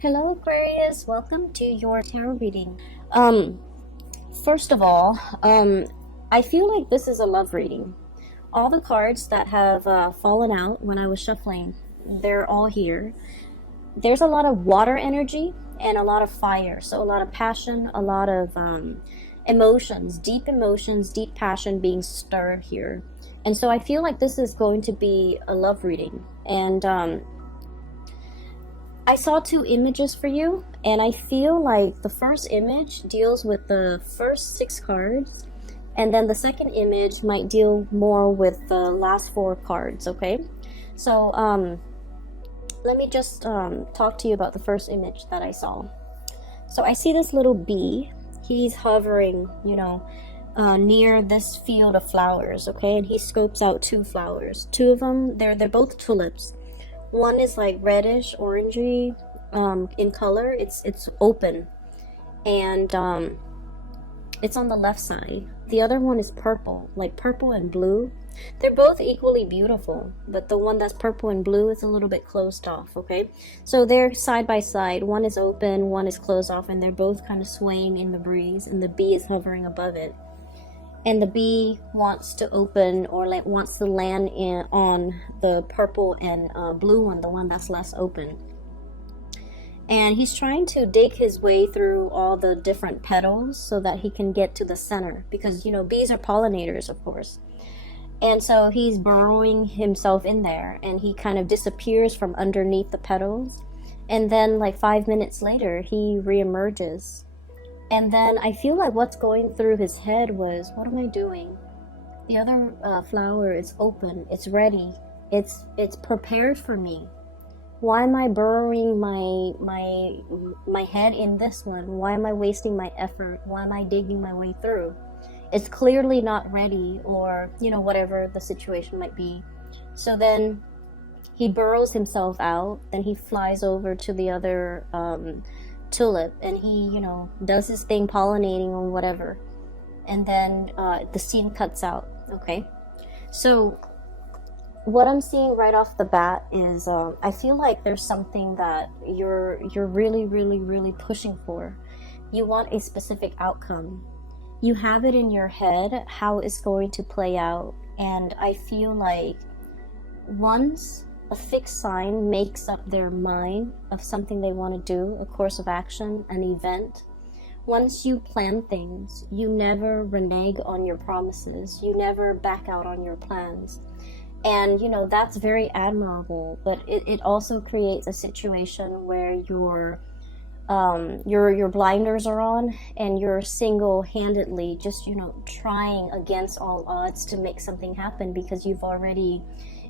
Hello Aquarius, welcome to your tarot reading. First of all, I feel like this is a love reading. All the cards that have fallen out when I was shuffling, they're all here. There's a lot of water energy and a lot of fire, so a lot of passion, a lot of emotions, deep passion being stirred here. And so I feel like this is going to be a love reading. And I saw two images for you, and I feel like the first image deals with the first 6 cards, and then the second image might deal more with the last 4 cards, okay? So, let me just talk to you about the first image that I saw. So I see this little bee. He's hovering, near this field of flowers, okay? And he scopes out 2 flowers. 2 of them, they're both tulips. One is like reddish, orangey in color. It's open, and it's on the left side. The other one is purple, like purple and blue. They're both equally beautiful, but the one that's purple and blue is a little bit closed off, okay? So they're side by side. One is open, one is closed off, and they're both kind of swaying in the breeze, and the bee is hovering above it. And the bee wants to open or wants to land on the purple and blue one, the one that's less open. And he's trying to dig his way through all the different petals so that he can get to the center, because bees are pollinators, of course. And so he's burrowing himself in there, and he kind of disappears from underneath the petals, and then like 5 minutes later he reemerges. And then I feel like what's going through his head was, what am I doing? The other flower is open. It's ready. It's prepared for me. Why am I burrowing my head in this one? Why am I wasting my effort? Why am I digging my way through? It's clearly not ready, or whatever the situation might be. So then he burrows himself out. Then he flies over to the other tulip, and he does his thing pollinating or whatever, and then the scene cuts out. Okay, so what I'm seeing right off the bat is I feel like there's something that you're really pushing for. You want a specific outcome. You have it in your head how it's going to play out, and I feel like once a fixed sign makes up their mind of something they want to do, a course of action, an event. Once you plan things, you never renege on your promises. You never back out on your plans. And, that's very admirable, but it also creates a situation where your blinders are on, and you're single-handedly just, trying against all odds to make something happen, because you've already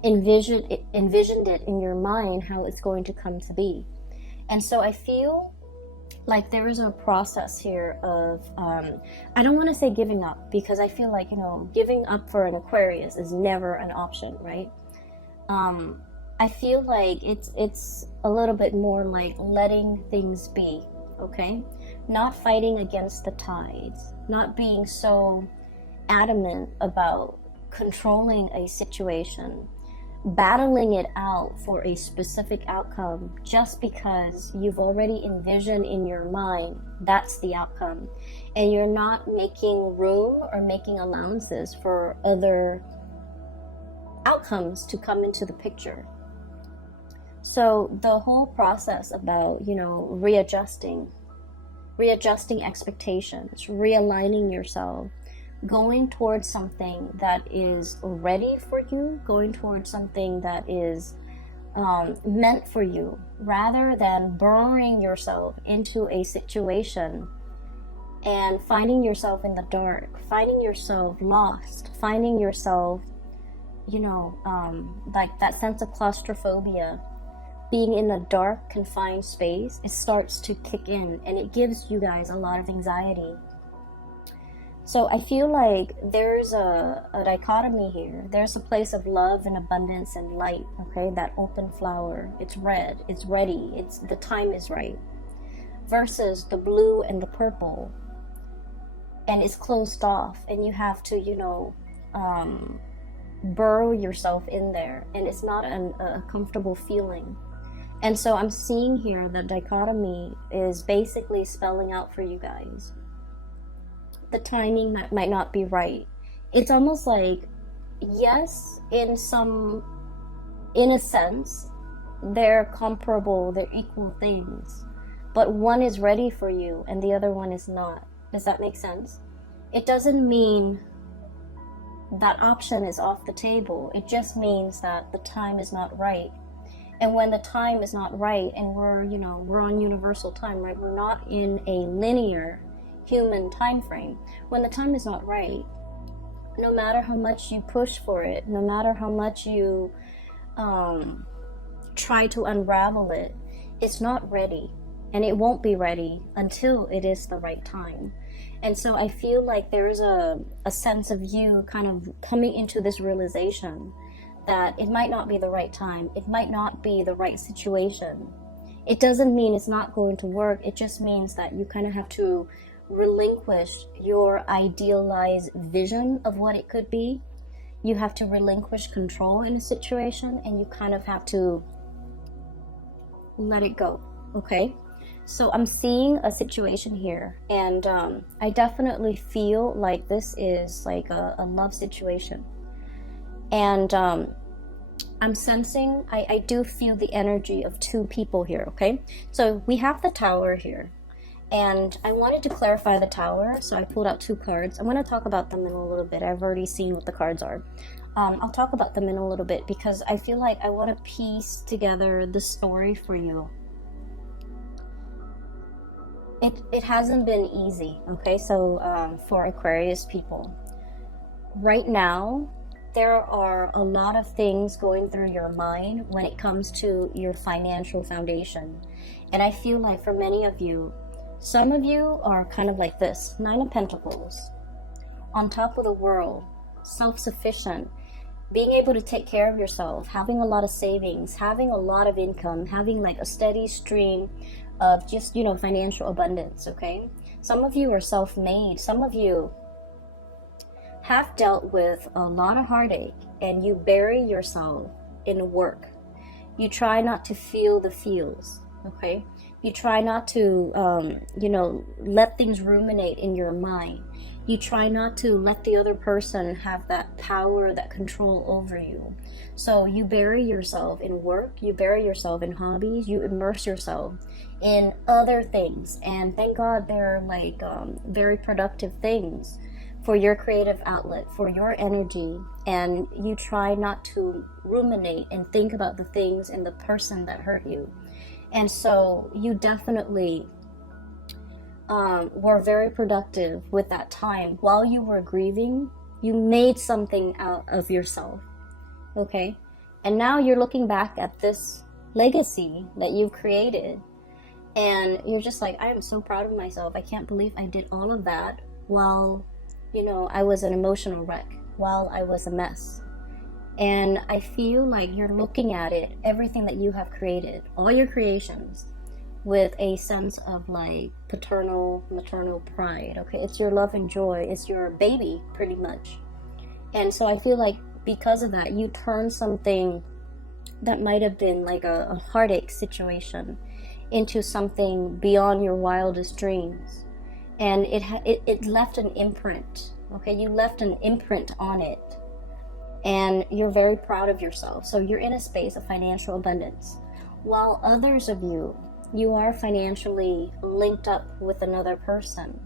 envisioned it in your mind how it's going to come to be. And so I feel like there is a process here of I don't want to say giving up, because I feel like giving up for an Aquarius is never an option, right? I feel like it's a little bit more like letting things be, okay? Not fighting against the tides, not being so adamant about controlling a situation, battling it out for a specific outcome just because you've already envisioned in your mind that's the outcome, and you're not making room or making allowances for other outcomes to come into the picture. So the whole process about readjusting expectations, realigning yourself, going towards something that is ready for you, going towards something that is meant for you, rather than burrowing yourself into a situation and finding yourself in the dark, finding yourself lost, finding yourself, like that sense of claustrophobia, being in a dark, confined space. It starts to kick in, and it gives you guys a lot of anxiety. So I feel like there's a dichotomy here. There's a place of love and abundance and light, okay? That open flower, it's red, it's ready, the time is right. Versus the blue and the purple, and it's closed off, and you have to, burrow yourself in there, and it's not a comfortable feeling. And so I'm seeing here that dichotomy is basically spelling out for you guys the timing that might not be right. It's almost like, yes, in a sense, they're comparable, they're equal things, but one is ready for you and the other one is not. Does that make sense? It doesn't mean that option is off the table. It just means that the time is not right. And when the time is not right, and we're on universal time, right? We're not in a linear human time frame. When the time is not right, no matter how much you push for it, no matter how much you try to unravel it, it's not ready. And it won't be ready until it is the right time. And so I feel like there's a sense of you kind of coming into this realization that it might not be the right time. It might not be the right situation. It doesn't mean it's not going to work. It just means that you kind of have to relinquish your idealized vision of what it could be. You have to relinquish control in a situation, and you kind of have to let it go, okay? So I'm seeing a situation here, and I definitely feel like this is like a love situation. And I'm sensing, I do feel the energy of two people here, okay? So we have the Tower here. And I wanted to clarify the Tower, so I pulled out two cards. I'm going to talk about them in a little bit. I've already seen what the cards are. I'll talk about them in a little bit because I feel like I want to piece together the story for you. It hasn't been easy, okay? So for Aquarius people, right now, there are a lot of things going through your mind when it comes to your financial foundation. And I feel like for many of you, some of you are kind of like this, Nine of Pentacles, on top of the world, self-sufficient, being able to take care of yourself, having a lot of savings, having a lot of income, having like a steady stream of just, financial abundance, okay? Some of you are self-made. Some of you have dealt with a lot of heartache and you bury yourself in work. You try not to feel the feels, okay? You try not to, let things ruminate in your mind. You try not to let the other person have that power, that control over you. So you bury yourself in work, you bury yourself in hobbies, you immerse yourself in other things. And thank God they're like very productive things for your creative outlet, for your energy. And you try not to ruminate and think about the things and the person that hurt you. And so you definitely were very productive with that time. While you were grieving, you made something out of yourself, okay? And now you're looking back at this legacy that you've created, and you're just like, I am so proud of myself. I can't believe I did all of that while, I was an emotional wreck, while I was a mess. And I feel like you're looking at it, everything that you have created, all your creations, with a sense of like paternal, maternal pride, okay? It's your love and joy. It's your baby, pretty much. And so I feel like because of that, you turn something that might have been like a heartache situation into something beyond your wildest dreams. And it left an imprint, okay? You left an imprint on it. And you're very proud of yourself. So you're in a space of financial abundance. While others of you are financially linked up with another person.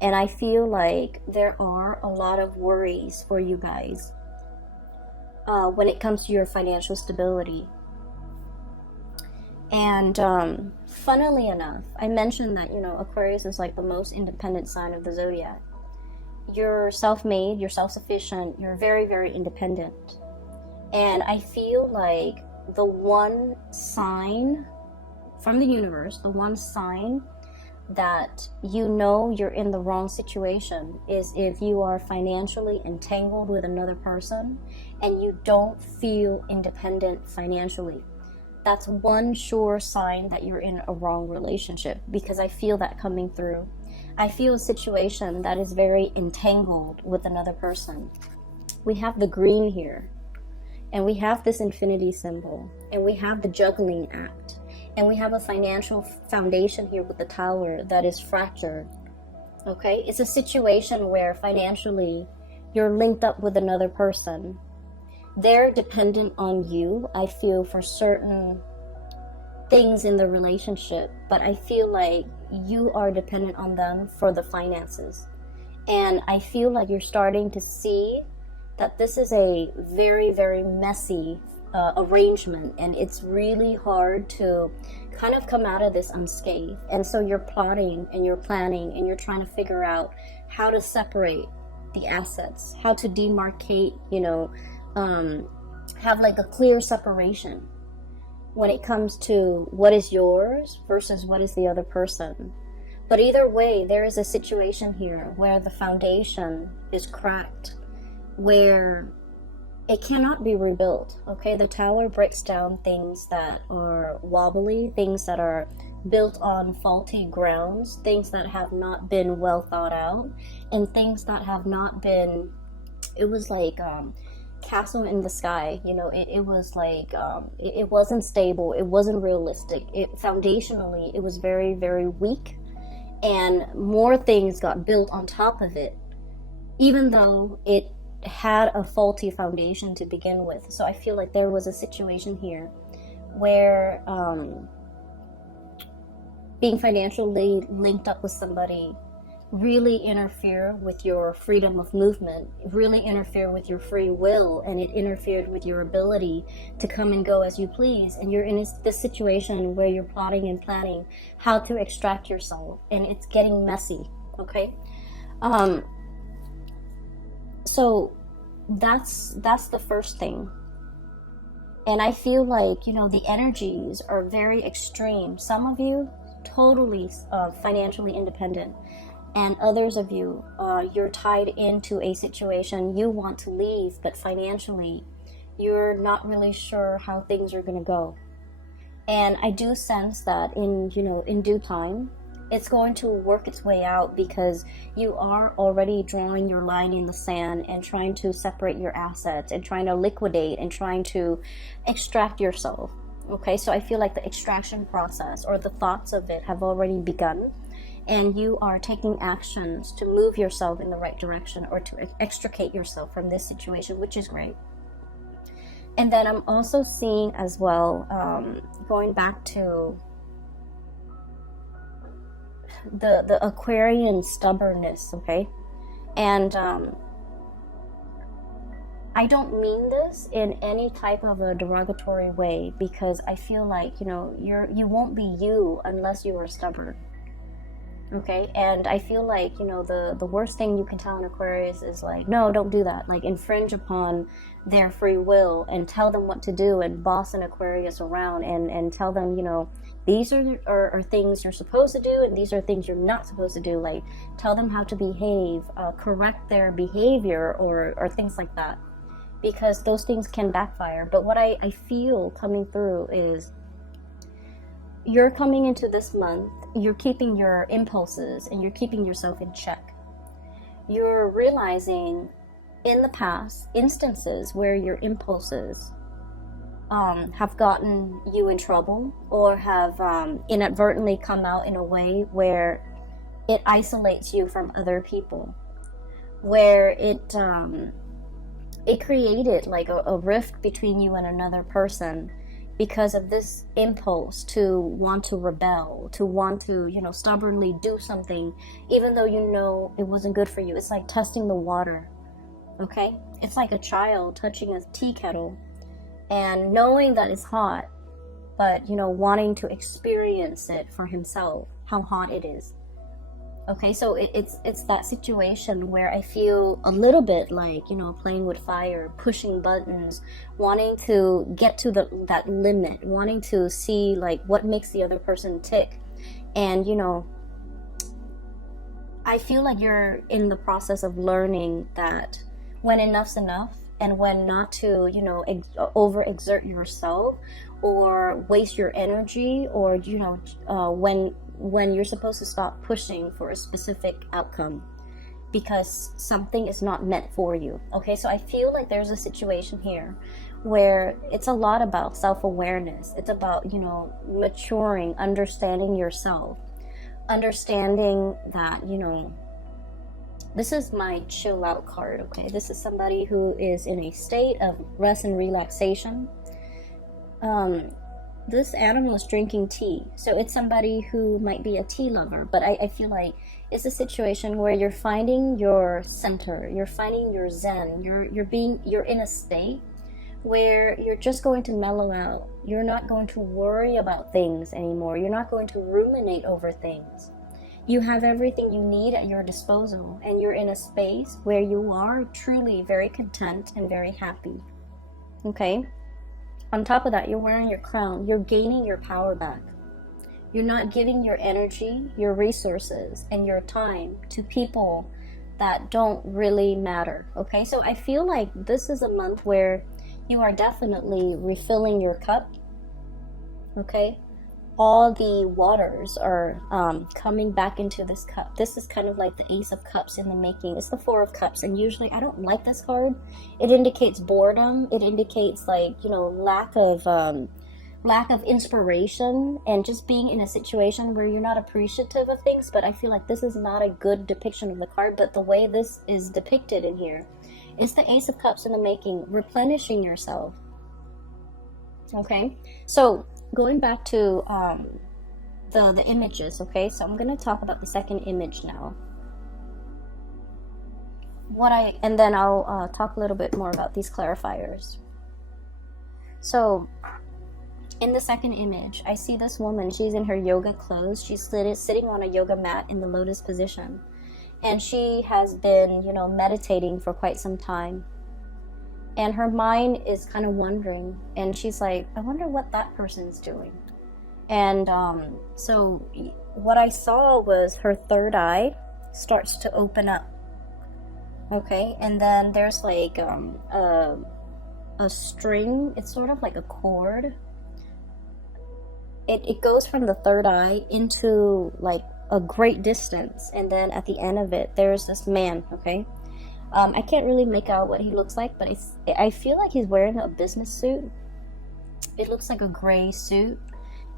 And I feel like there are a lot of worries for you guys when it comes to your financial stability. And funnily enough, I mentioned that, Aquarius is like the most independent sign of the zodiac. You're self-made, you're self-sufficient, you're very, very independent. And I feel like the one sign from the universe, the one sign that you're in the wrong situation is if you are financially entangled with another person and you don't feel independent financially. That's one sure sign that you're in a wrong relationship, because I feel that coming through. I feel a situation that is very entangled with another person. We have the green here, and we have this infinity symbol, and we have the juggling act. And we have a financial foundation here with the Tower that is fractured. Okay, it's a situation where financially you're linked up with another person. They're dependent on you, I feel, for certain things in the relationship, but I feel like you are dependent on them for the finances. And I feel like you're starting to see that this is a very, very messy arrangement, and it's really hard to kind of come out of this unscathed. And so you're plotting and you're planning and you're trying to figure out how to separate the assets, how to demarcate, have like a clear separation when it comes to what is yours versus what is the other person. But either way, there is a situation here where the foundation is cracked, where it cannot be rebuilt. Okay, the Tower breaks down things that are wobbly, things that are built on faulty grounds, things that have not been well thought out, and things that have not been, it was like castle in the sky, it was like it wasn't stable, it wasn't realistic, foundationally it was very, very weak, and more things got built on top of it, even though it had a faulty foundation to begin with. So I feel like there was a situation here where being financially linked up with somebody really interfere with your freedom of movement, really interfere with your free will, and it interfered with your ability to come and go as you please. And you're in this situation where you're plotting and planning how to extract yourself, and it's getting messy. Okay, so that's the first thing. And I feel like, the energies are very extreme. Some of you totally financially independent, and others of you, you're tied into a situation. You want to leave, but financially you're not really sure how things are going to go. And I do sense that in due time it's going to work its way out, because you are already drawing your line in the sand and trying to separate your assets and trying to liquidate and trying to extract yourself. Okay, so I feel like the extraction process, or the thoughts of it, have already begun, and you are taking actions to move yourself in the right direction, or to extricate yourself from this situation, which is great. And then I'm also seeing as well, going back to the Aquarian stubbornness, okay? And I don't mean this in any type of a derogatory way, because I feel like, you won't be you unless you are stubborn. Okay, and I feel like, the worst thing you can tell an Aquarius is like, no, don't do that. Like, infringe upon their free will and tell them what to do, and boss an Aquarius around and tell them, these are things you're supposed to do, and these are things you're not supposed to do. Like, tell them how to behave, correct their behavior, or things like that, because those things can backfire. But what I feel coming through is, you're coming into this month, you're keeping your impulses and you're keeping yourself in check. You're realizing in the past instances where your impulses have gotten you in trouble, or have inadvertently come out in a way where it isolates you from other people, where it created like a rift between you and another person, because of this impulse to want to rebel, to want to, stubbornly do something, even though it wasn't good for you. It's like testing the water, okay? It's like a child touching a tea kettle and knowing that it's hot, but, wanting to experience it for himself, how hot it is. Okay, so it's that situation where I feel a little bit like, playing with fire, pushing buttons, wanting to get to that limit, wanting to see like what makes the other person tick. And, I feel like you're in the process of learning that when enough's enough, and when not to, overexert yourself or waste your energy, or, when you're supposed to stop pushing for a specific outcome because something is not meant for you. Okay, so I feel like there's a situation here where it's a lot about self-awareness. It's about, you know, maturing, understanding yourself, understanding that, you know, this is my chill out card, okay? This is somebody who is in a state of rest and relaxation. This animal is drinking tea, so it's somebody who might be a tea lover, but I feel like it's a situation where you're finding your center, you're finding your zen, you're in a state where you're just going to mellow out. You're not going to worry about things anymore. You're not going to ruminate over things. You have everything you need at your disposal, and you're in a space where you are truly very content and very happy. Okay? On top of that, you're wearing your crown. You're gaining your power back. You're not giving your energy, your resources, and your time to people that don't really matter. Okay? So I feel like this is a month where you are definitely refilling your cup. Okay? All the waters are coming back into this cup. This is kind of like the Ace of Cups in the making. It's the Four of Cups, and usually I don't like this card. It indicates boredom. It indicates, like, you know, lack of inspiration, and just being in a situation where you're not appreciative of things. But I feel like this is not a good depiction of the card. But the way this is depicted in here, it's the Ace of Cups in the making, replenishing yourself. Okay, so going back to the images, okay, so I'm going to talk about the second image now. And then I'll talk a little bit more about these clarifiers. So in the second image, I see this woman. She's in her yoga clothes. She's sitting on a yoga mat in the lotus position, and she has been, you know, meditating for quite some time. And her mind is kind of wondering, and she's like, I wonder what that person's doing. And so what I saw was her third eye starts to open up. Okay, and then there's like a string. It's sort of like a cord. It goes from the third eye into like a great distance, and then at the end of it, there's this man. Okay. I can't really make out what he looks like, but I feel like he's wearing a business suit. It looks like a gray suit,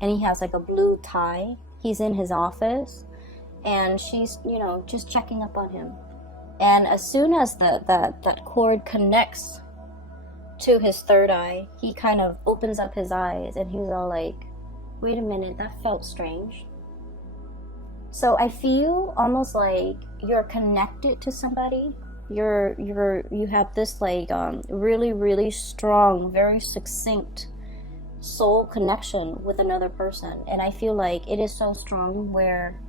and he has like a blue tie. He's in his office, and she's, you know, just checking up on him. And as soon as that cord connects to his third eye, he kind of opens up his eyes, and he's all like, wait a minute, that felt strange. So I feel almost like you're connected to somebody. You have this like really, really strong, very succinct soul connection with another person. And I feel like it is so strong where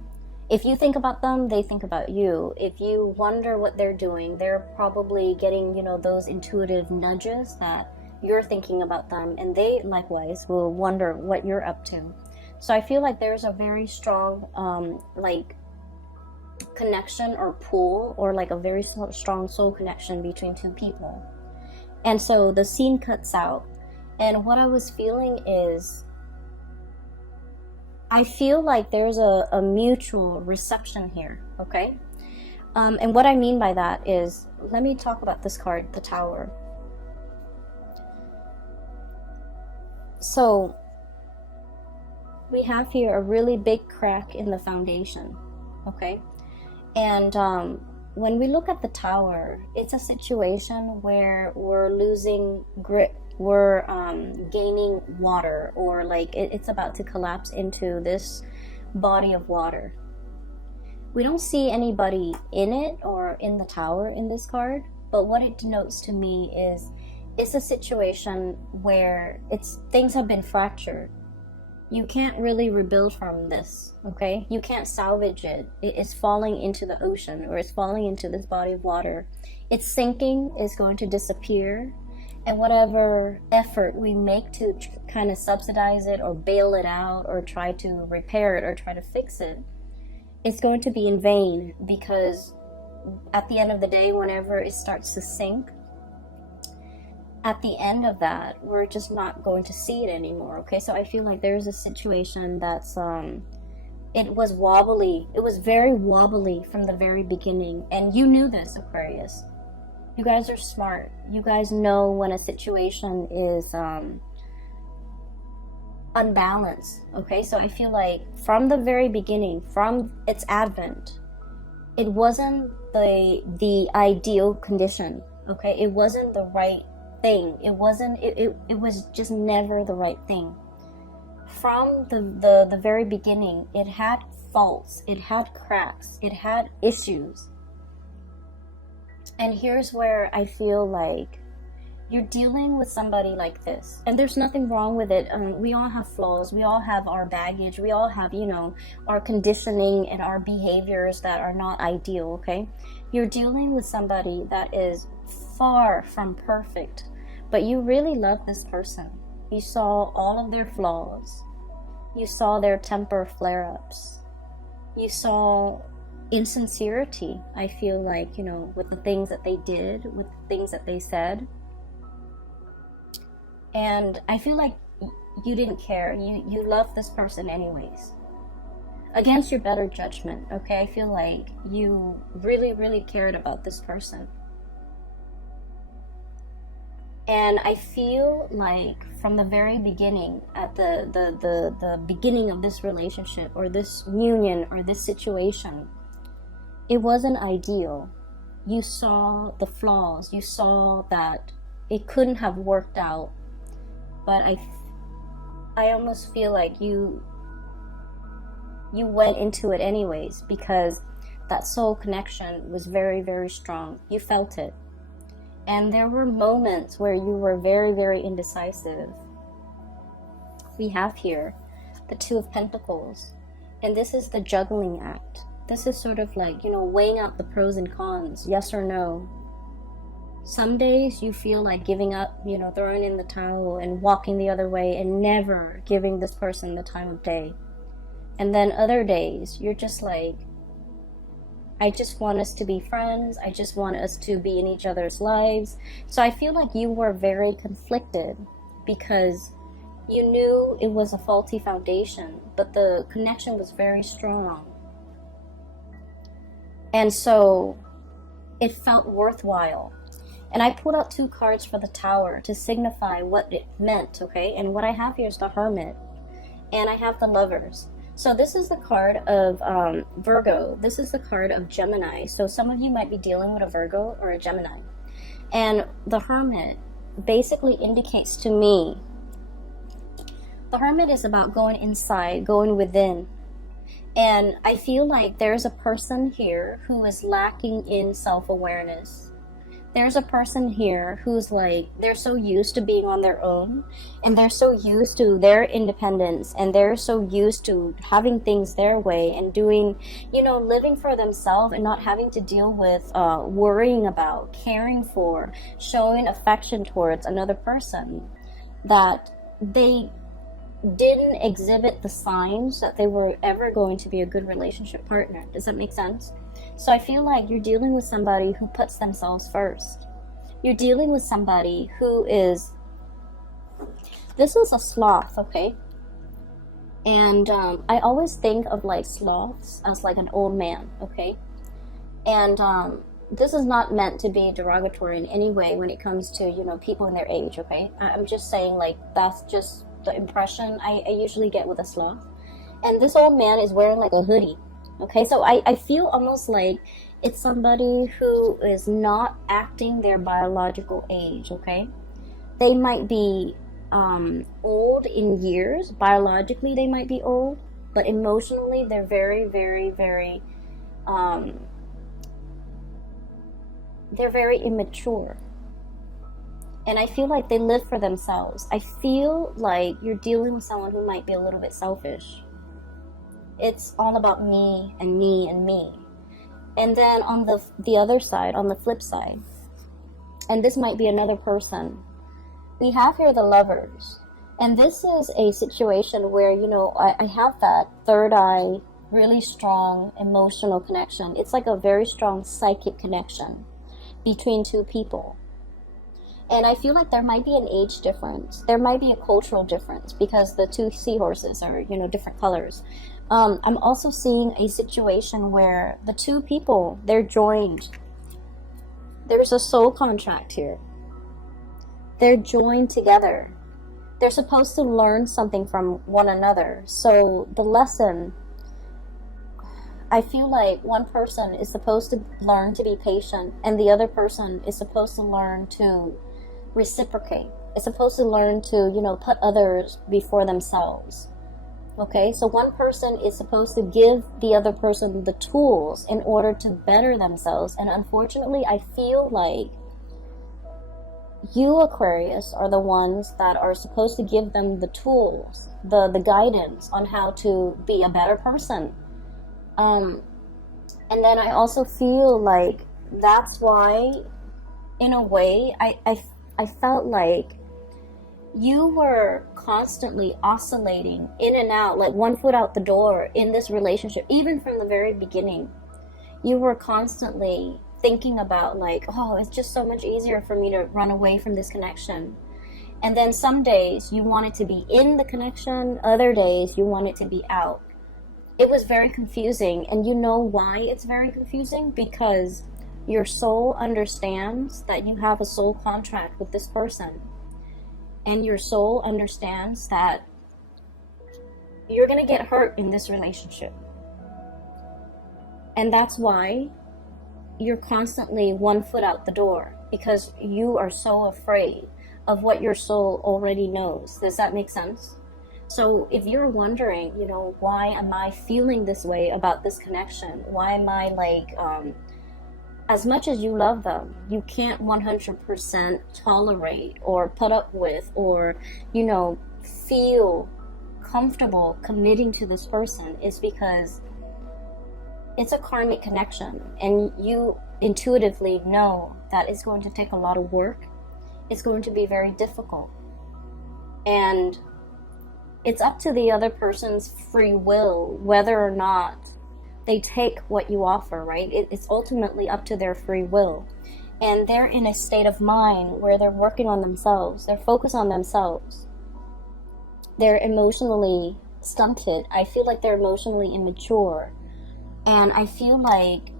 if you think about them, they think about you. If you wonder what they're doing, they're probably getting, you know, those intuitive nudges that you're thinking about them, and they likewise will wonder what you're up to. So I feel like there's a very strong like connection or pull, or like a very strong soul connection between two people. And so the scene cuts out, and what I was feeling is I feel like there's a mutual reception here. Okay, and what I mean by that is, let me talk about this card, the Tower. So we have here a really big crack in the foundation. Okay. And when we look at the Tower, it's a situation where we're losing grip, we're gaining water, or like it's about to collapse into this body of water. We don't see anybody in it or in the Tower in this card, but what it denotes to me is it's a situation where things have been fractured. You can't really rebuild from this, okay? You can't salvage it. It's falling into the ocean, or it's falling into this body of water. It's sinking, is going to disappear, and whatever effort we make to kind of subsidize it or bail it out or try to repair it or try to fix it, it's going to be in vain, because at the end of the day, whenever it starts to sink, at the end of that, we're just not going to see it anymore. Okay, so I feel like there's a situation that's it was wobbly. It was very wobbly from the very beginning, and you knew this, Aquarius. You guys are smart. You guys know when a situation is unbalanced, okay? So I feel like from the very beginning, from its advent, it wasn't the ideal condition, okay? It wasn't the right thing. It was just never the right thing. From the very beginning, it had faults, it had cracks, it had issues. And here's where I feel like you're dealing with somebody like this, and there's nothing wrong with it. We all have flaws, we all have our baggage, we all have, you know, our conditioning and our behaviors that are not ideal, okay? You're dealing with somebody that is far from perfect, but you really love this person. You saw all of their flaws, you saw their temper flare-ups, you saw insincerity, I feel like, you know, with the things that they did, with the things that they said. And I feel like you didn't care. You loved this person anyways. Against your better judgment, okay? I feel like you really, really cared about this person. And I feel like from the very beginning, at the beginning of this relationship or this union or this situation, it wasn't ideal. You saw the flaws. You saw that it couldn't have worked out. But I almost feel like you went into it anyways, because that soul connection was very, very strong. You felt it. And there were moments where you were very, very indecisive. We have here the Two of Pentacles. And this is the juggling act. This is sort of like, you know, weighing out the pros and cons, yes or no. Some days you feel like giving up, you know, throwing in the towel and walking the other way and never giving this person the time of day. And then other days you're just like, I just want us to be friends. I just want us to be in each other's lives. So I feel like you were very conflicted because you knew it was a faulty foundation, but the connection was very strong. And so it felt worthwhile. And I pulled out 2 cards for the Tower to signify what it meant, okay? And what I have here is the Hermit. And I have the Lovers. So this is the card of Virgo. This is the card of Gemini. So some of you might be dealing with a Virgo or a Gemini. And the Hermit basically indicates to me, the Hermit is about going inside, going within. And I feel like there's a person here who is lacking in self-awareness. There's a person here who's like, they're so used to being on their own, and they're so used to their independence, and they're so used to having things their way and doing, you know, living for themselves and not having to deal with worrying about, caring for, showing affection towards another person, that they didn't exhibit the signs that they were ever going to be a good relationship partner. Does that make sense? So I feel like you're dealing with somebody who puts themselves first. You're dealing with somebody who is, this is a sloth, okay? And I always think of like sloths as like an old man, okay? And this is not meant to be derogatory in any way when it comes to, you know, people in their age, okay? I'm just saying, like, that's just the impression I usually get with a sloth. And this old man is wearing like a hoodie. Okay, so I feel almost like it's somebody who is not acting their biological age, okay? They might be old in years. Biologically, they might be old. But emotionally, they're very, very, very, they're very immature. And I feel like they live for themselves. I feel like you're dealing with someone who might be a little bit selfish. It's all about me and me and me. And then on the other side, on the flip side, and this might be another person, we have here the Lovers. And this is a situation where, you know, I have that third eye, really strong emotional connection. It's like a very strong psychic connection between two people. And I feel like there might be an age difference. There might be a cultural difference because the two seahorses are, you know, different colors. I'm also seeing a situation where the two people, they're joined There's a soul contract here. They're joined together. They're supposed to learn something from one another. So the lesson, I feel like one person is supposed to learn to be patient, and the other person is supposed to learn to reciprocate. It's supposed to learn to, put others before themselves. Okay, so one person is supposed to give the other person the tools in order to better themselves. And unfortunately, I feel like you, Aquarius, are the ones that are supposed to give them the tools, the guidance on how to be a better person. And then I also feel like that's why, in a way, I felt like you were constantly oscillating in and out, like one foot out the door in this relationship. Even from the very beginning, you were constantly thinking about like, oh, it's just so much easier for me to run away from this connection. And then some days you wanted to be in the connection, other days you wanted to be out. It was very confusing. And you know why it's very confusing? Because your soul understands that you have a soul contract with this person. And your soul understands that you're going to get hurt in this relationship. And that's why you're constantly one foot out the door, because you are so afraid of what your soul already knows. Does that make sense? So if you're wondering, why am I feeling this way about this connection? Why am I like, as much as you love them, you can't 100% tolerate or put up with or, feel comfortable committing to this person, is because it's a karmic connection, and you intuitively know that it's going to take a lot of work. It's going to be very difficult. And it's up to the other person's free will whether or not they take what you offer, right? It's ultimately up to their free will. And they're in a state of mind where they're working on themselves. They're focused on themselves. They're emotionally stunted. I feel like they're emotionally immature. And I feel like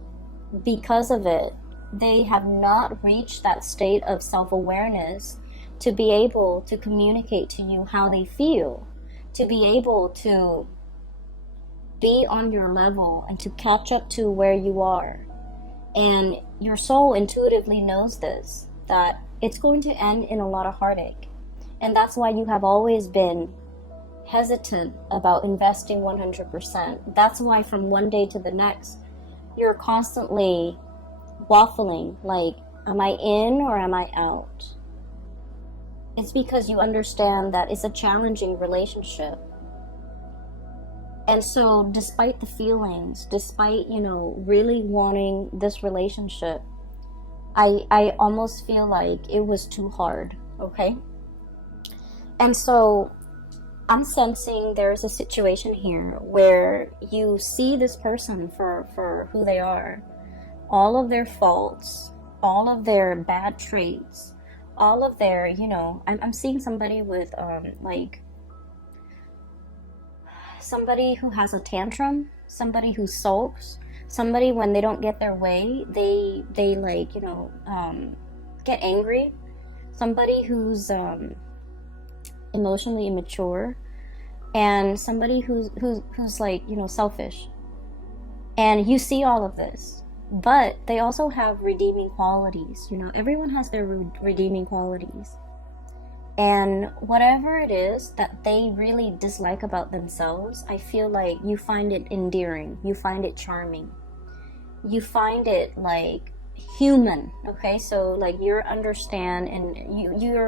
because of it, they have not reached that state of self-awareness to be able to communicate to you how they feel, to be able to be on your level and to catch up to where you are. And your soul intuitively knows this, that it's going to end in a lot of heartache. And that's why you have always been hesitant about investing 100%. That's why from one day to the next, you're constantly waffling, like, am I in or am I out? It's because you understand that it's a challenging relationship. And so despite the feelings, despite, really wanting this relationship, I almost feel like it was too hard, okay? And so I'm sensing there's a situation here where you see this person for who they are. All of their faults, all of their bad traits, all of their, I'm seeing somebody with, somebody who has a tantrum, somebody who sulks, somebody when they don't get their way, they get angry, somebody who's emotionally immature, and somebody who's like, selfish. And you see all of this, but they also have redeeming qualities. Everyone has their redeeming qualities. And whatever it is that they really dislike about themselves, I feel like you find it endearing, you find it charming, you find it like human, okay? So like you're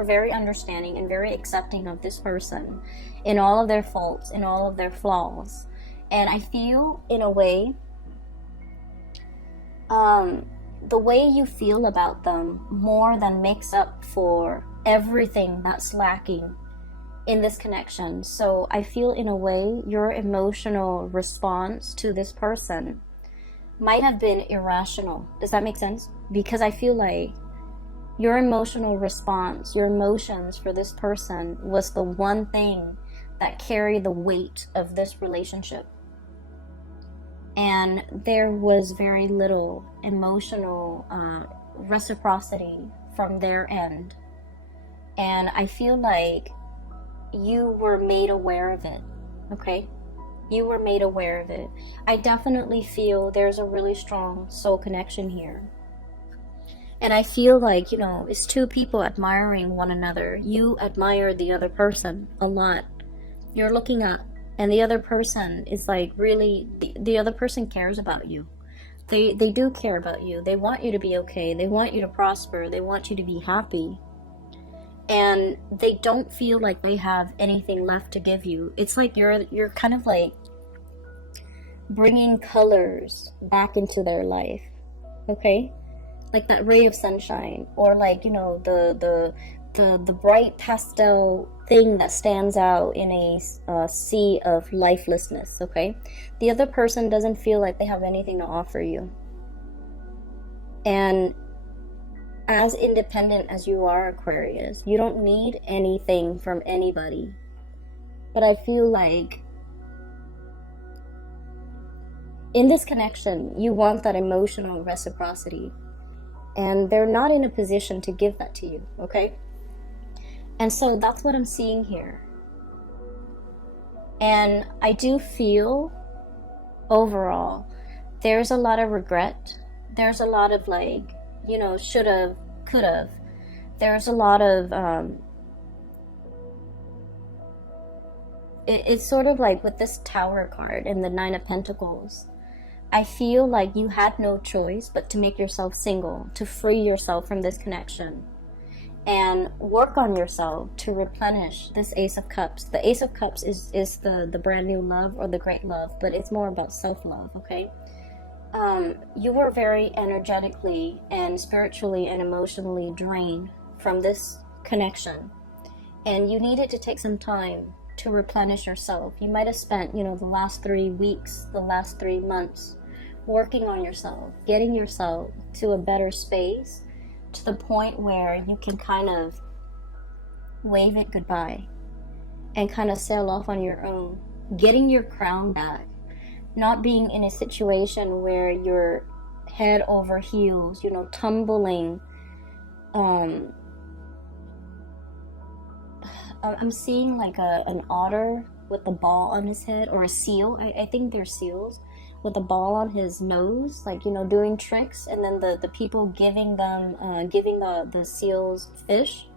very understanding and very accepting of this person in all of their faults, in all of their flaws. And I feel in a way, the way you feel about them more than makes up for everything that's lacking in this connection. So I feel in a way your emotional response to this person might have been irrational. Does that make sense? Because I feel like your emotional response, your emotions for this person was the one thing that carried the weight of this relationship. And there was very little emotional reciprocity from their end. And I feel like you were made aware of it, okay? You were made aware of it. I definitely feel there's a really strong soul connection here. And I feel like, you know, it's two people admiring one another. You admire the other person a lot. You're looking up, and the other person is like really, the other person cares about you. They do care about you. They want you to be okay. They want you to prosper. They want you to be happy. And they don't feel like they have anything left to give you. It's like you're kind of like bringing colors back into their life, okay? Like that ray of sunshine, or like, you know, the bright pastel thing that stands out in a sea of lifelessness, okay? The other person doesn't feel like they have anything to offer you. And as independent as you are, Aquarius, you don't need anything from anybody. But I feel like in this connection, you want that emotional reciprocity. And they're not in a position to give that to you, okay? And so that's what I'm seeing here. And I do feel, overall, there's a lot of regret. There's a lot of like, you know, should've, could've. There's a lot of, it's sort of like with this Tower card and the Nine of Pentacles. I feel like you had no choice but to make yourself single, to free yourself from this connection, and work on yourself to replenish this Ace of Cups. The Ace of Cups is the brand new love, or the great love, but it's more about self-love, okay? You were very energetically and spiritually and emotionally drained from this connection, and you needed to take some time to replenish yourself. You might have spent, you know, the last 3 weeks, the last 3 months working on yourself, getting yourself to a better space, to the point where you can kind of wave it goodbye and kind of sail off on your own, getting your crown back, not being in a situation where you're head over heels, you know, tumbling. I'm seeing like an otter with a ball on his head, or a seal. I think they're seals, with a ball on his nose, like, you know, doing tricks, and then the people giving them giving the seals fish.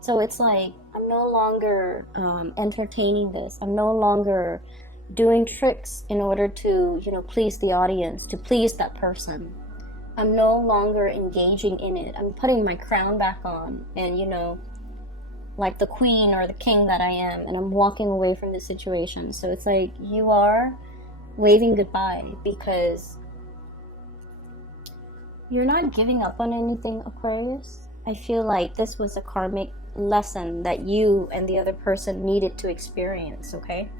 So it's like, I'm no longer entertaining this. I'm no longer doing tricks in order to, you know, please the audience, to please that person. I'm no longer engaging in it. I'm putting my crown back on, and, you know, like the queen or the king that I am, and I'm walking away from this situation. So it's like you are waving goodbye, because you're not giving up on anything, Aquarius. I feel like this was a karmic lesson that you and the other person needed to experience, okay?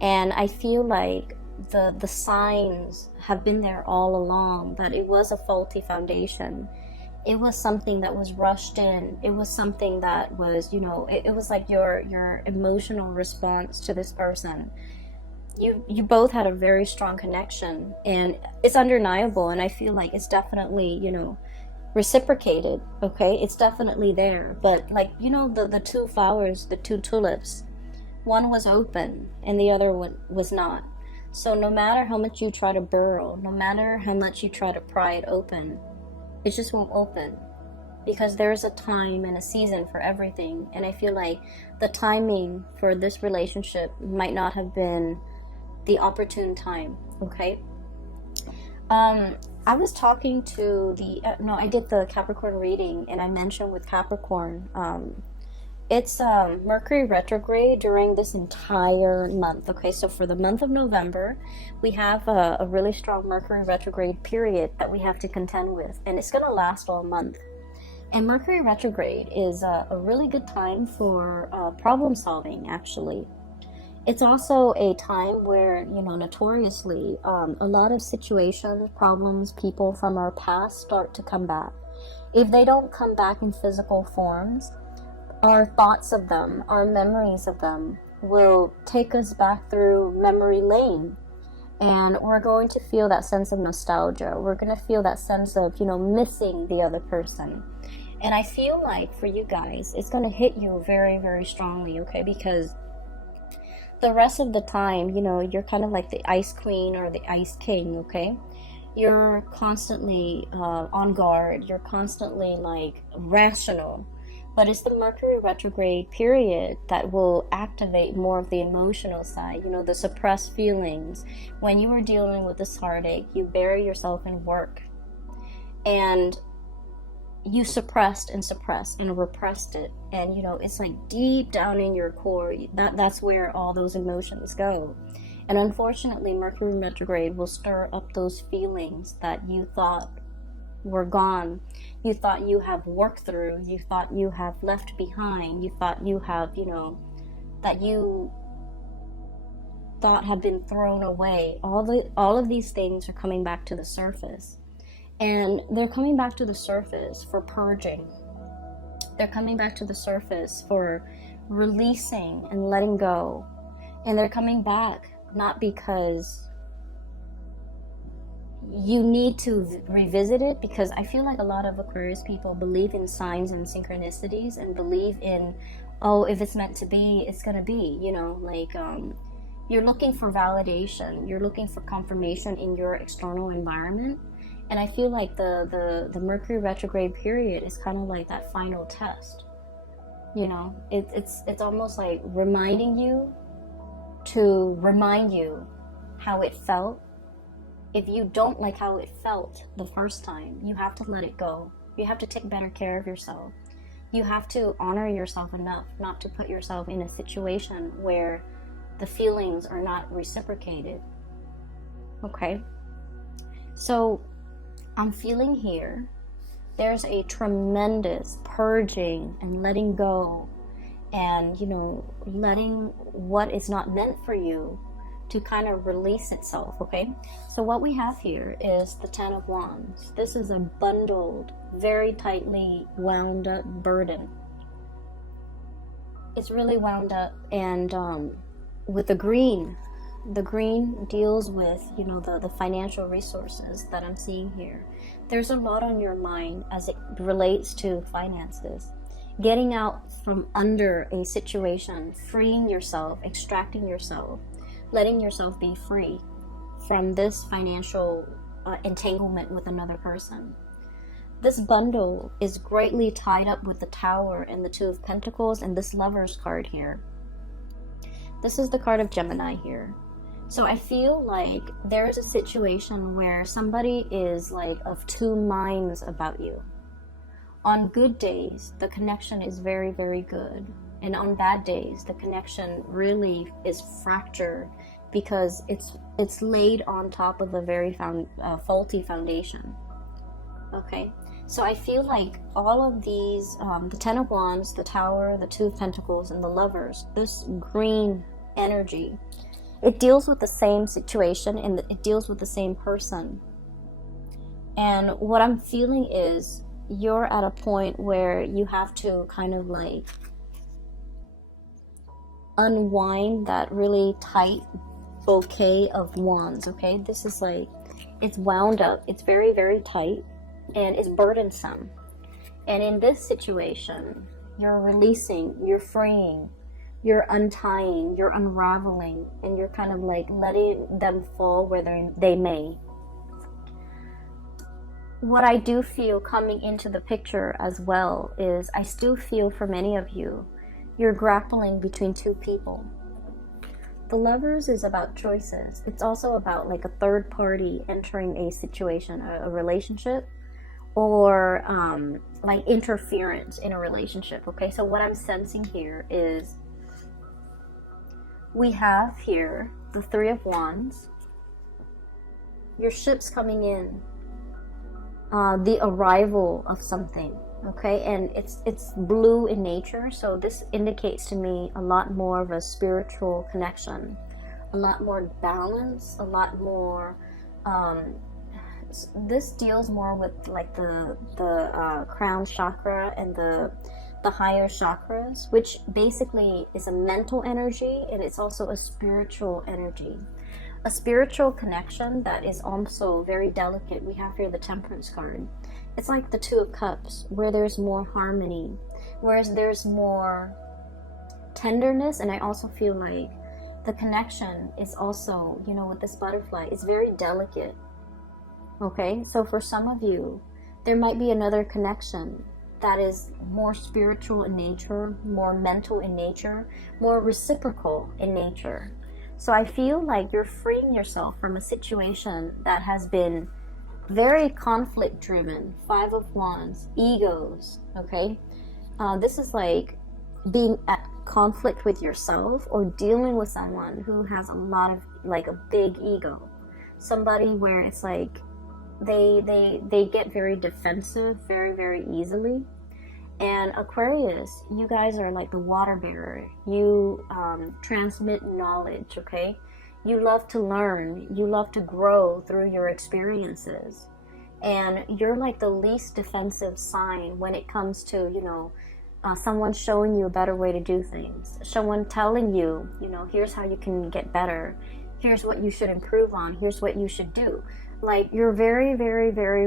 And I feel like the signs have been there all along, that it was a faulty foundation. It was something that was rushed in. It was something that was, you know, it was like your emotional response to this person. You both had a very strong connection, and it's undeniable, and I feel like it's definitely, you know, reciprocated, okay? It's definitely there. But like, you know, the two flowers, the two tulips, one was open and the other one was not. So no matter how much you try to burrow, no matter how much you try to pry it open, it just won't open, because there's a time and a season for everything. And I feel like the timing for this relationship might not have been the opportune time, okay? I was talking to I did the Capricorn reading, and I mentioned with Capricorn, it's Mercury retrograde during this entire month, okay? So for the month of November, we have a really strong Mercury retrograde period that we have to contend with, and it's going to last all month. And Mercury retrograde is a really good time for problem solving, actually. It's also a time where, you know, notoriously, a lot of situations, problems, people from our past start to come back. If they don't come back in physical forms, our thoughts of them, our memories of them will take us back through memory lane. And we're going to feel that sense of nostalgia. We're going to feel that sense of, you know, missing the other person. And I feel like for you guys, it's going to hit you very, very strongly, okay? Because the rest of the time, you know, you're kind of like the ice queen or the ice king, okay? You're constantly on guard. You're constantly like rational. But it's the Mercury retrograde period that will activate more of the emotional side, you know, the suppressed feelings. When you are dealing with this heartache, you bury yourself in work. And you suppressed and repressed it. And, you know, it's like deep down in your core, that's where all those emotions go. And unfortunately, Mercury retrograde will stir up those feelings that you thought were gone. You thought you have worked through. You thought you have left behind. You thought you have, you know, that you thought have been thrown away. All of these things are coming back to the surface. And they're coming back to the surface for purging. They're coming back to the surface for releasing and letting go. And they're coming back not because you need to revisit it, because I feel like a lot of Aquarius people believe in signs and synchronicities and believe in, oh, if it's meant to be, it's going to be, you know, like you're looking for validation. You're looking for confirmation in your external environment. And I feel like the Mercury retrograde period is kind of like that final test. You know, it's almost like reminding you to remind you how it felt. If you don't like how it felt the first time, you have to let it go. You have to take better care of yourself. You have to honor yourself enough not to put yourself in a situation where the feelings are not reciprocated. Okay? So I'm feeling here there's a tremendous purging and letting go, and, you know, letting what is not meant for you to kind of release itself. Okay, so what we have here is the Ten of Wands. This is a bundled, very tightly wound up burden. It's really wound up, and with the green deals with, you know, the financial resources that I'm seeing here. There's a lot on your mind as it relates to finances. Getting out from under a situation, freeing yourself, extracting yourself, letting yourself be free from this financial entanglement with another person. This bundle is greatly tied up with the Tower and the Two of Pentacles and this Lover's card here. This is the card of Gemini here. So I feel like there is a situation where somebody is like of two minds about you. On good days, the connection is very, very good. And on bad days, the connection really is fractured because it's laid on top of a very faulty foundation. Okay, so I feel like all of these, the Ten of Wands, the Tower, the Two of Pentacles, and the Lovers, this green energy, it deals with the same situation and it deals with the same person. And what I'm feeling is you're at a point where you have to kind of like unwind that really tight bouquet of wands. Okay, this is like, it's wound up, it's very, very tight, and it's burdensome. And in this situation, you're releasing, you're freeing, you're untying, you're unraveling, and you're kind of like letting them fall where they may. What I do feel coming into the picture as well is I still feel for many of you, you're grappling between two people. The Lovers is about choices. It's also about like a third party entering a situation, a relationship, or like interference in a relationship. Okay, so what I'm sensing here is we have here the Three of Wands. Your ship's coming in. The arrival of something, okay, and it's blue in nature, so this indicates to me a lot more of a spiritual connection, a lot more balance, a lot more this deals more with like the crown chakra and the higher chakras, which basically is a mental energy, and it's also a spiritual energy. a spiritual connection that is also very delicate. We have here the Temperance card. It's like the Two of Cups, where there's more harmony, whereas there's more tenderness. And I also feel like the connection is also, you know, with this butterfly, it's very delicate. Okay, so for some of you, there might be another connection that is more spiritual in nature, more mental in nature, more reciprocal in nature. So I feel like you're freeing yourself from a situation that has been very conflict driven. Five of Wands, egos, okay? This is like being at conflict with yourself or dealing with someone who has a lot of, like, a big ego. Somebody where it's like they get very defensive very easily. And Aquarius, you guys are like the water bearer. You transmit knowledge, okay? You love to learn. You love to grow through your experiences. And you're like the least defensive sign when it comes to, you know, someone showing you a better way to do things. Someone telling you, you know, here's how you can get better. Here's what you should improve on. Here's what you should do. Like, you're very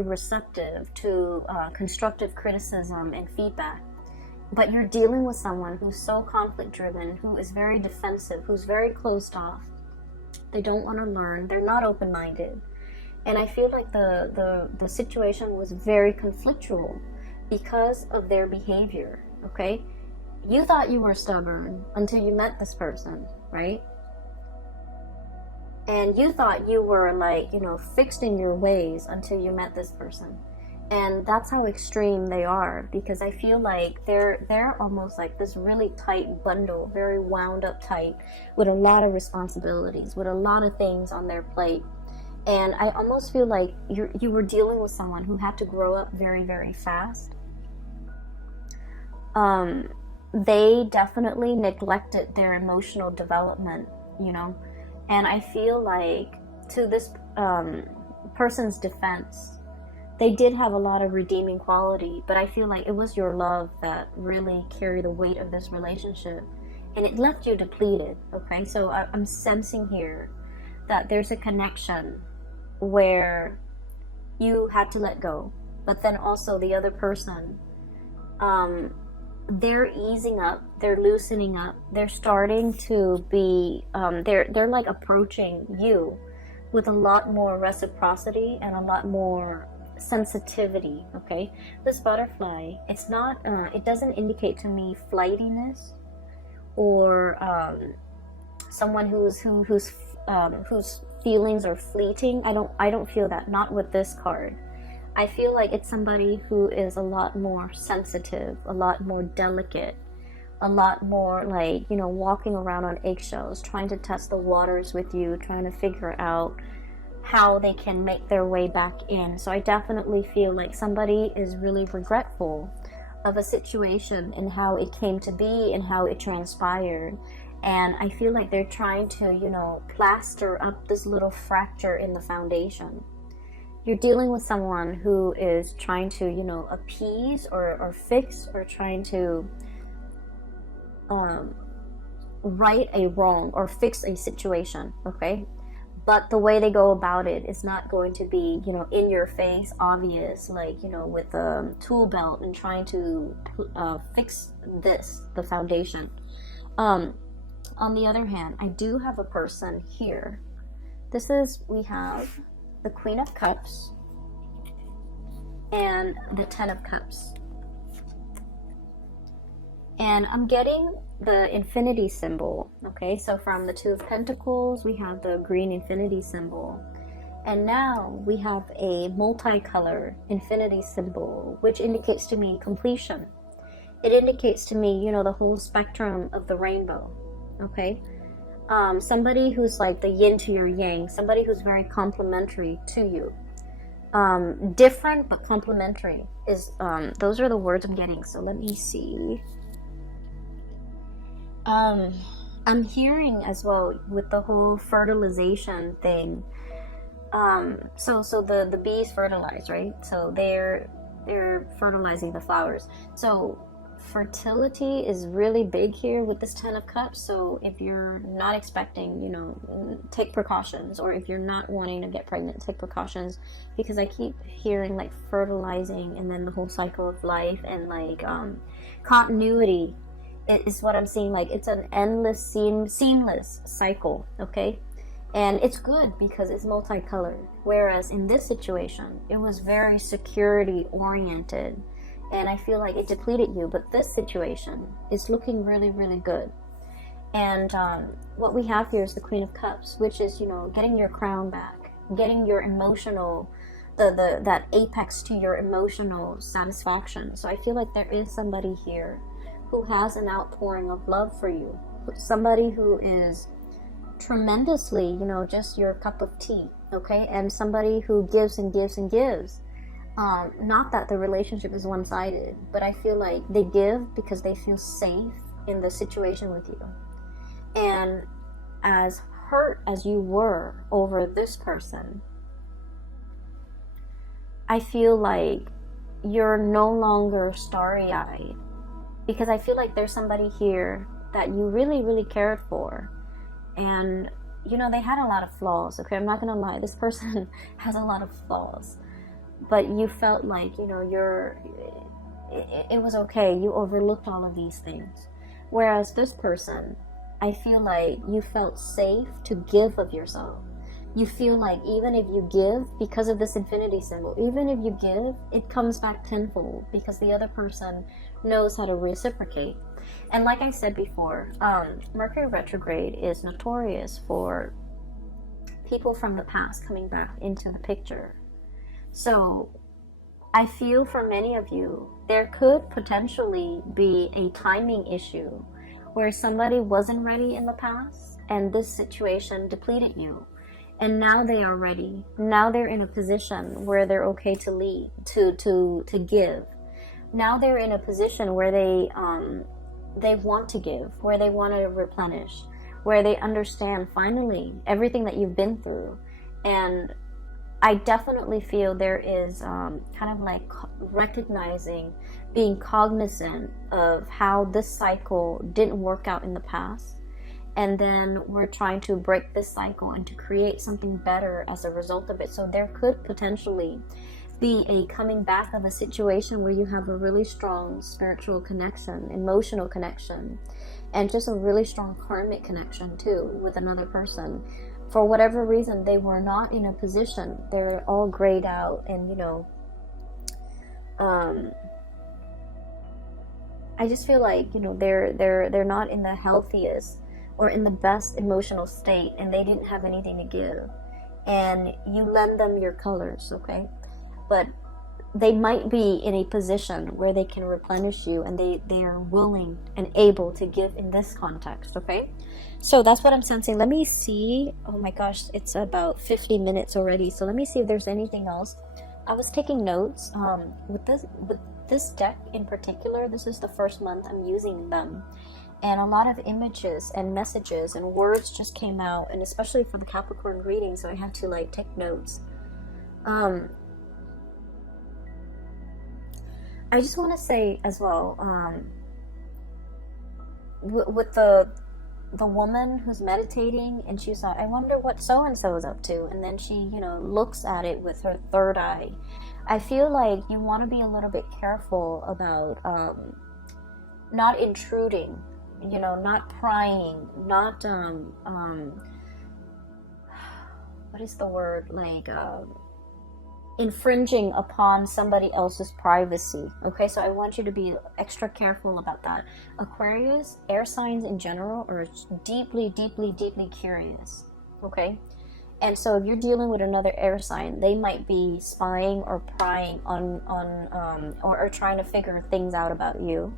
receptive to constructive criticism and feedback. But you're dealing with someone who's so conflict driven, who is very defensive, who's very closed off. They don't want to learn. They're not open-minded. And I feel like the situation was very conflictual because of their behavior, okay? You thought you were stubborn until you met this person, right? And you thought you were, like, you know, fixed in your ways until you met this person. And that's how extreme they are, because I feel like they're almost like this really tight bundle, very wound up tight, with a lot of responsibilities, with a lot of things on their plate. And I almost feel like you were dealing with someone who had to grow up very fast. They definitely neglected their emotional development, you know. And I feel like, to this person's defense, they did have a lot of redeeming quality, but I feel like it was your love that really carried the weight of this relationship, and it left you depleted, okay? So I'm sensing here that there's a connection where you had to let go, but then also the other person, they're easing up, they're loosening up, they're starting to be, they're like approaching you with a lot more reciprocity and a lot more sensitivity, okay? This butterfly, it's not, it doesn't indicate to me flightiness or someone whose feelings are fleeting. I don't feel that, not with this card. I feel like it's somebody who is a lot more sensitive, a lot more delicate, a lot more like, you know, walking around on eggshells, trying to test the waters with you, trying to figure out how they can make their way back in. So I definitely feel like somebody is really regretful of a situation and how it came to be and how it transpired. And I feel like they're trying to, you know, plaster up this little fracture in the foundation. You're dealing with someone who is trying to, you know, appease or fix or trying to right a wrong or fix a situation, okay? But the way they go about it is not going to be, you know, in your face, obvious, like, you know, with a tool belt and trying to fix the foundation. On the other hand, I do have a person here. We have the Queen of Cups and the Ten of Cups. And I'm getting the infinity symbol, okay? So from the Two of Pentacles, we have the green infinity symbol. And now we have a multicolor infinity symbol, which indicates to me completion. It indicates to me, you know, the whole spectrum of the rainbow, okay? Somebody who's like the yin to your yang, somebody who's very complementary to you. Different but complementary is, those are the words I'm getting. So let me see. I'm hearing as well with the whole fertilization thing. So the bees fertilize, right? So they're fertilizing the flowers. So fertility is really big here with this 10 of cups. So if you're not expecting, you know, take precautions, or if you're not wanting to get pregnant, take precautions, because I keep hearing like fertilizing and then the whole cycle of life and like continuity is what I'm seeing. Like it's an endless seamless cycle, okay? And it's good because it's multicolored, whereas in this situation it was very security oriented, and I feel like it depleted you. But this situation is looking really, really good. And what we have here is the Queen of Cups, which is, you know, getting your crown back, getting your emotional, that apex to your emotional satisfaction. So I feel like there is somebody here who has an outpouring of love for you, somebody who is tremendously, you know, just your cup of tea, okay? And somebody who gives and gives and gives. Not that the relationship is one-sided, but I feel like they give because they feel safe in the situation with you. And as hurt as you were over this person, I feel like you're no longer starry-eyed, because I feel like there's somebody here that you really, really cared for. And, you know, they had a lot of flaws, okay? I'm not gonna lie, this person has a lot of flaws. But you felt like, you know, it was okay. You overlooked all of these things. Whereas this person, I feel like you felt safe to give of yourself. You feel like even if you give, because of this infinity symbol, even if you give, it comes back tenfold, because the other person knows how to reciprocate. And like I said before, Mercury retrograde is notorious for people from the past coming back into the picture. So I feel for many of you, there could potentially be a timing issue where somebody wasn't ready in the past and this situation depleted you. And now they are ready. Now they're in a position where they're okay to lead, to give. Now they're in a position where they want to give, where they want to replenish, where they understand finally everything that you've been through. And I definitely feel there is kind of like recognizing, being cognizant of how this cycle didn't work out in the past. And then we're trying to break this cycle and to create something better as a result of it. So there could potentially be a coming back of a situation where you have a really strong spiritual connection, emotional connection, and just a really strong karmic connection too with another person. For whatever reason, they were not in a position. They're all grayed out, and, you know, I just feel like, you know, they're not in the healthiest or in the best emotional state, and they didn't have anything to give. And you lend them your colors, okay? But they might be in a position where they can replenish you, and they are willing and able to give in this context, okay? So that's what I'm sensing. Let me see. Oh my gosh, it's about 50 minutes already. So let me see if there's anything else. I was taking notes. With this deck in particular, this is the first month I'm using them. And a lot of images and messages and words just came out, and especially for the Capricorn reading, so I had to like take notes. I just want to say as well, with the woman who's meditating, and she's like, I wonder what so-and-so is up to, and then she, you know, looks at it with her third eye. I feel like you want to be a little bit careful about not intruding, you know, not prying, not what is the word, like infringing upon somebody else's privacy. Okay, so I want you to be extra careful about that. Aquarius, air signs in general, are deeply, deeply, deeply curious. Okay, and so if you're dealing with another air sign, they might be spying or prying on or trying to figure things out about you.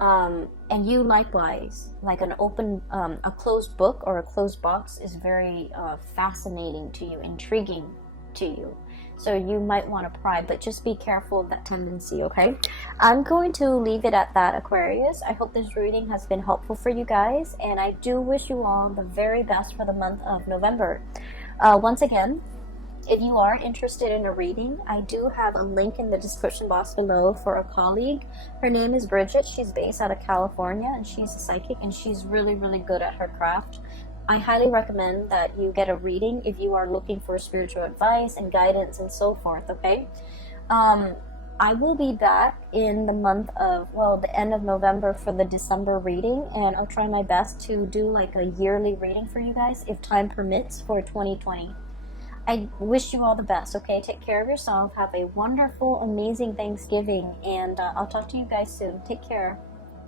And you likewise, like an open, a closed book or a closed box is very fascinating to you, intriguing to you. So you might want to pry, but just be careful of that tendency, okay? I'm going to leave it at that, Aquarius. I hope this reading has been helpful for you guys, and I do wish you all the very best for the month of November. Once again, If you are interested in a reading, I do have a link in the description box below for a colleague. Her name is Bridget. She's based out of California, and she's a psychic, and she's really, really good at her craft. I highly recommend that you get a reading if you are looking for spiritual advice and guidance and so forth, okay? I will be back in the month of, well, the end of November for the December reading, and I'll try my best to do like a yearly reading for you guys if time permits for 2020. I wish you all the best, okay? Take care of yourself. Have a wonderful, amazing Thanksgiving, and I'll talk to you guys soon. Take care.